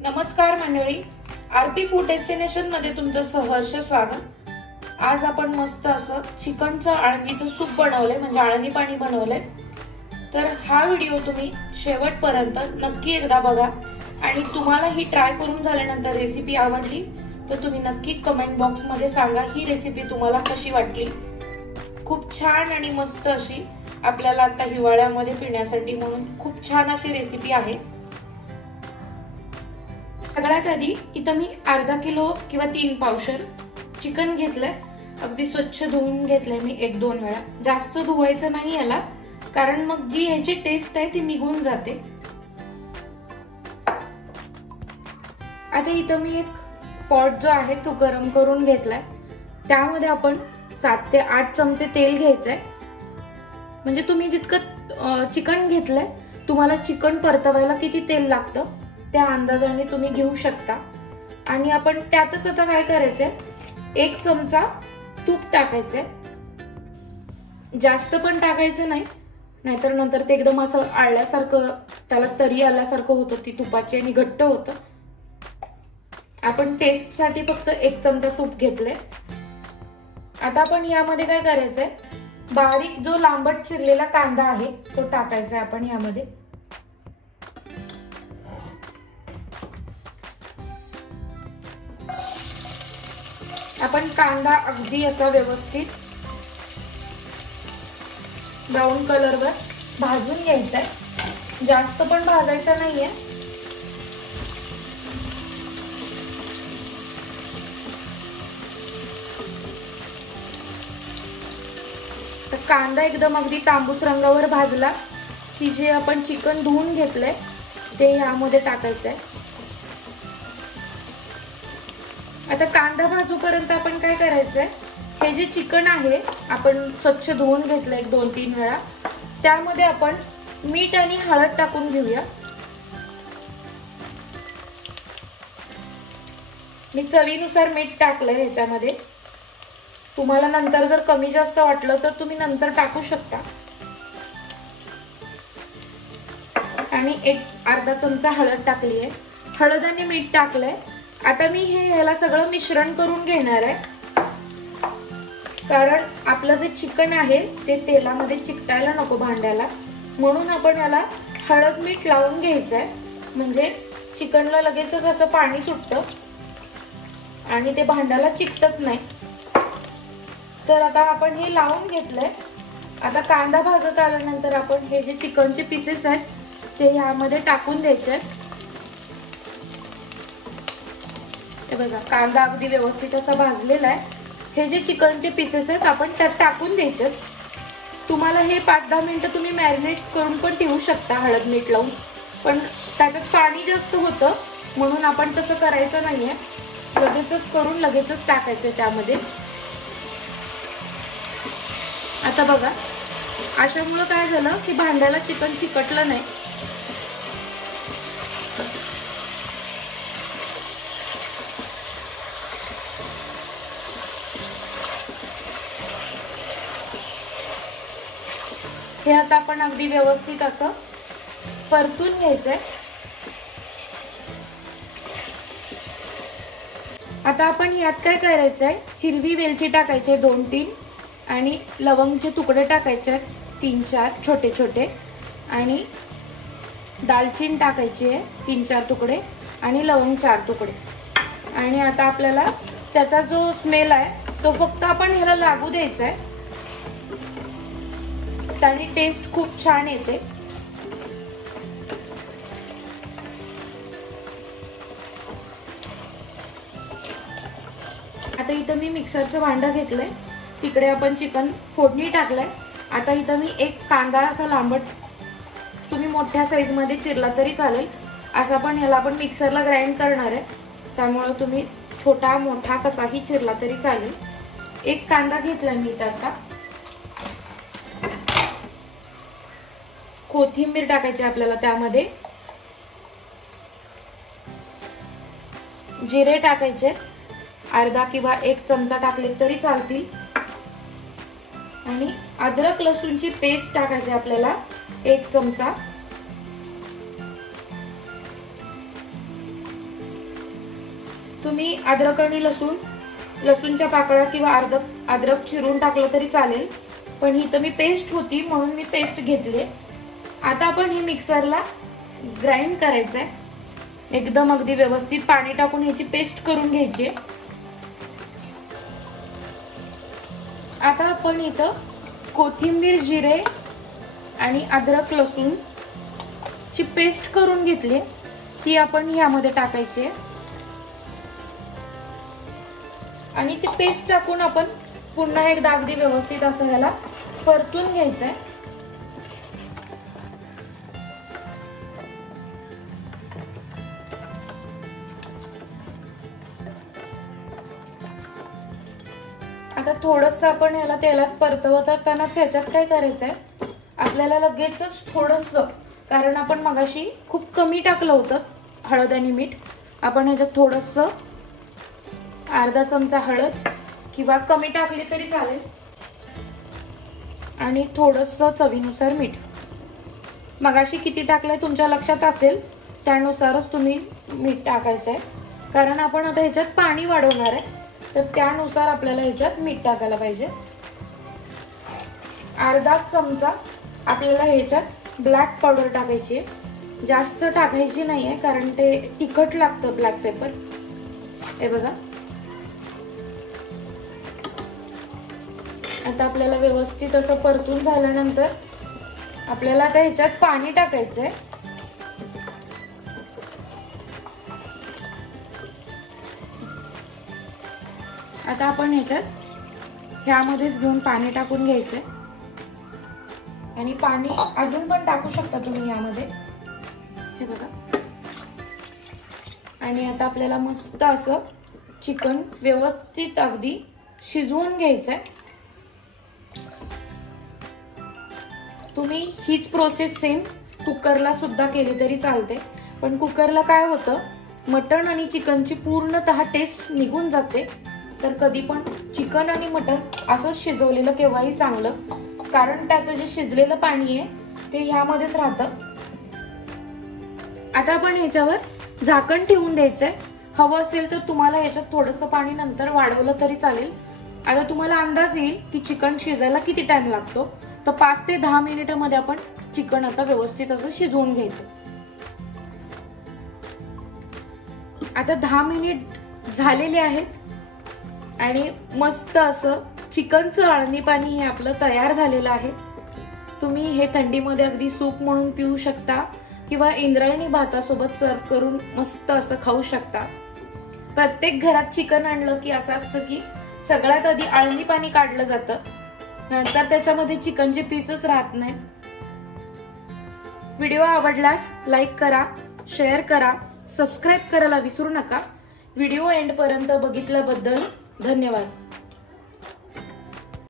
नमस्कार मंडळी, RP food destination मध्ये तुमचं सहर्ष स्वागत। आज आपण मस्त असं चिकनचं आळणीचं सूप बनवलंय, म्हणजे आळणी पाणी बनवलंय। तर हा व्हिडिओ तुम्ही शेवटपर्यंत नक्की एकदा बघा आणि तुम्हाला ही ट्राय करून झाल्यानंतर रेसिपी आवडली तर तुम्ही नक्की कमेंट बॉक्स मध्ये सांगा ही रेसिपी तुम्हाला कशी वाटली। खूप छान आणि मस्त अशी आपल्याला आता हिवाळ्यामध्ये पिण्यासाठी म्हणून खूप छान अशी रेसिपी आहे। सगळ्यात आधी इथं मी अर्धा किलो किंवा 3 पावशर चिकन घेतलंय। अगदी स्वच्छ धुवून घेतलंय मी 1-2 वेळा। जास्त धुवायचं नाही याला, कारण मग जी ह्याची टेस्ट आहे ती निघून जाते। आता इथं मी एक पॉट जो आहे तो गरम करून घेतलाय। त्यामध्ये आपण 7 ते 8 चमचे तेल घ्यायचंय। म्हणजे तुम्ही जितकं चिकन घेतलंय, तुम्हाला चिकन परतवायला किती तेल लागतं त्या अंदाजाने तुम्ही घेऊ शकता। आणि आपण त्यातच आता काय करायचंय, 1 चमचा तूप टाकायचंय। जास्त पण टाकायचं नाही, नाहीतर नंतर ते एकदम असं आळल्यासारखं, त्याला तरी आल्यासारखं होतं ती तुपाची आणि घट्ट होतं। आपण टेस्ट साठी फक्त 1 चमचा तूप घेतलंय। आता आपण यामध्ये काय करायचंय, बारीक जो लांबट चिरलेला कांदा आहे तो टाकायचा आहे आपण यामध्ये। आपण कांदा अगदी असा व्यवस्थित ब्राऊन कलरवर भाजून घ्यायचा आहे। जास्त पण भाजायचा नाहीये। तर कांदा एकदम अगदी तांबूस रंगावर भाजला की जे आपण चिकन धुवून घेतलंय ते यामध्ये टाकायचंय। आता कांदा भाजूपर्यंत आपण काय करायचंय, हे जे चिकन आहे आपण स्वच्छ धुवून घेतलंय 2-3 वेळा, त्यामध्ये आपण मीठ आणि हळद टाकून घेऊया। मी चवीनुसार मीठ टाकलंय ह्याच्यामध्ये। तुम्हाला नंतर जर कमी जास्त वाटलं तर तुम्ही नंतर टाकू शकता। आणि अर्धा चमचा हळद टाकली आहे। हळद आणि मीठ टाकलंय। आता मी ह्याला सगळं मिश्रण करून घेणार आहे, कारण आपलं जे चिकन आहे ते तेलामध्ये चिकटायला नको भांड्याला, म्हणून आपण याला हळद मीठ लावून घ्यायचंय। म्हणजे चिकनला लगेचच असं पाणी सुटतं आणि ते भांड्याला चिकटत नाही। तर आता आपण हे लावून घेतलंय। आता कांदा भाजत आल्यानंतर आपण हे जे चिकनचे पीसेस आहेत ते यामध्ये टाकून द्यायचे आहेत। हे बघा, कांदा अगदी व्यवस्थित असा भाजलेला आहे। हे जे चिकनचे पीसेस आहेत आपण त्यात टाकून द्यायचे। तुम्हाला हे 5-10 मिनिटं तुम्ही मॅरिनेट करून पण ठेवू शकता हळद मीठ लावून, पण त्याच्यात पाणी जास्त होतं म्हणून आपण तसं करायचं नाहीये। लगेचच करून लगेचच टाकायचं त्यामध्ये। आता बघा, अशामुळे काय झालं की भांड्याला चिकन चिकटलं नाही। हे आता आपण अगदी व्यवस्थित असं परतून घ्यायचंय। आता आपण यात काय करायचंय, हिरवी वेलची टाकायची 2-3 आणि लवंगचे तुकडे टाकायचे 3-4 छोटे छोटे, आणि दालचीन टाकायची आहे 3-4 तुकडे आणि लवंग 4 तुकडे। आणि आता आपल्याला त्याचा जो स्मेल आहे तो फक्त आपण ह्याला लागू द्यायचा आहे, त्याने टेस्ट खूप छान येते। आता इथं मी मिक्सरचं भांडं घेतलंय, तिकडे आपण चिकन फोडणी टाकलंय। आता इथं मी एक कांदा असा लांबट, तुम्ही मोठ्या साईज मध्ये चिरला तरी चालेल, असा पण ह्याला आपण मिक्सरला ग्राइंड करणार आहे, त्यामुळे तुम्ही छोटा मोठा कसाही चिरला तरी चालेल। एक कांदा घेतलाय मी इथं। आता कोथिंबीर टाकायची आपल्याला त्यामध्ये, जिरे टाकायचे अर्धा किंवा 1 चमचा टाकले तरी चालतील, आणि अद्रक लसूणची पेस्ट टाकायची आपल्याला 1 चमचा। तुम्ही अद्रक आणि लसूणच्या पाकळ्या किंवा अद्रक चिरून टाकलं तरी चालेल, पण ही तर मी पेस्ट होती म्हणून मी पेस्ट घेतली. आता आपण हे मिक्सरला ग्राइंड करायचंय एकदम अगदी व्यवस्थित. पाणी टाकून ह्याची पेस्ट करून घ्यायची. आता आपण इथं कोथिंबीर, जिरे आणि अद्रक लसूण ची पेस्ट करून घेतली, ती आपण यामध्ये टाकायची आणि ती पेस्ट टाकून आपण पुन्हा एकदा अगदी व्यवस्थित असं ह्याला परतून घ्यायचंय. आता थोडंसं आपण ह्याला तेलात परतवत असतानाच ह्याच्यात काय करायचंय, आपल्याला लगेचच थोडंसं, कारण आपण मगाशी खूप कमी टाकलं होतं हळद आणि मीठ, आपण ह्याच्यात थोडंसं अर्धा चमचा हळद किंवा कमी टाकली तरी चालेल आणि थोडंसं चवीनुसार मीठ. मगाशी किती टाकलंय तुमच्या लक्षात असेल त्यानुसारच तुम्ही मीठ टाकायचंय, कारण आपण आता ह्याच्यात पाणी वाढवणार आहे, तर त्यानुसार आपल्याला ह्याच्यात मीठ टाकायला पाहिजे. अर्धा चमचा आपल्याला ह्याच्यात ब्लॅक पावडर टाकायची आहे, जास्त टाकायची नाहीये कारण ते तिखट लागतं ब्लॅक पेपर. हे बघा. आता आपल्याला व्यवस्थित असं परतून झाल्यानंतर आपल्याला आता ह्याच्यात पाणी टाकायचंय. आता आपण ह्यामध्येच घेऊन पाणी टाकून घ्यायचंय आणि पाणी अजून पण टाकू शकता तुम्ही यामध्ये. हे बघा. आणि आता आपल्याला मस्त असं चिकन व्यवस्थित अगदी शिजवून घ्यायचंय. तुम्ही हीच प्रोसेस सेम कुकरला सुद्धा केली तरी चालते, पण कुकरला काय होतं, मटण आणि चिकनची पूर्णतः टेस्ट निघून जाते. तर कधी पण चिकन आणि मटण असंच शिजवलेलं केव्हाही चांगलं, कारण त्याचं जे शिजलेलं पाणी आहे ते ह्यामध्येच राहतं. आता आपण ह्याच्यावर झाकण ठेवून द्यायचंय. हवं असेल तर तुम्हाला ह्याच्यात थोडंसं पाणी नंतर वाढवलं तरी चालेल. आता तुम्हाला अंदाज येईल की चिकन शिजायला किती टाइम लागतो, तर 5 ते 10 मिनिटांमध्ये आपण चिकन आता व्यवस्थित असं शिजवून घ्यायचं. आता 10 मिनिट झालेले आहेत आणि मस्त असं चिकनचं अळणी पाणी हे आपलं तयार झालेलं आहे. तुम्ही हे थंडीमध्ये अगदी सूप म्हणून पिऊ शकता किंवा इंद्रायणी भातासोबत सर्व करून मस्त असं खाऊ शकता. प्रत्येक घरात चिकन आणलं की असं असतं की सगळ्यात आधी अळणी पाणी काढलं जातं, नंतर त्याच्यामध्ये चिकनचे पीसच राहत नाही. व्हिडिओ आवडल्यास लाईक करा, शेअर करा, सबस्क्राईब करायला विसरू नका. व्हिडिओ एंड पर्यंत बघितल्याबद्दल धन्यवाद.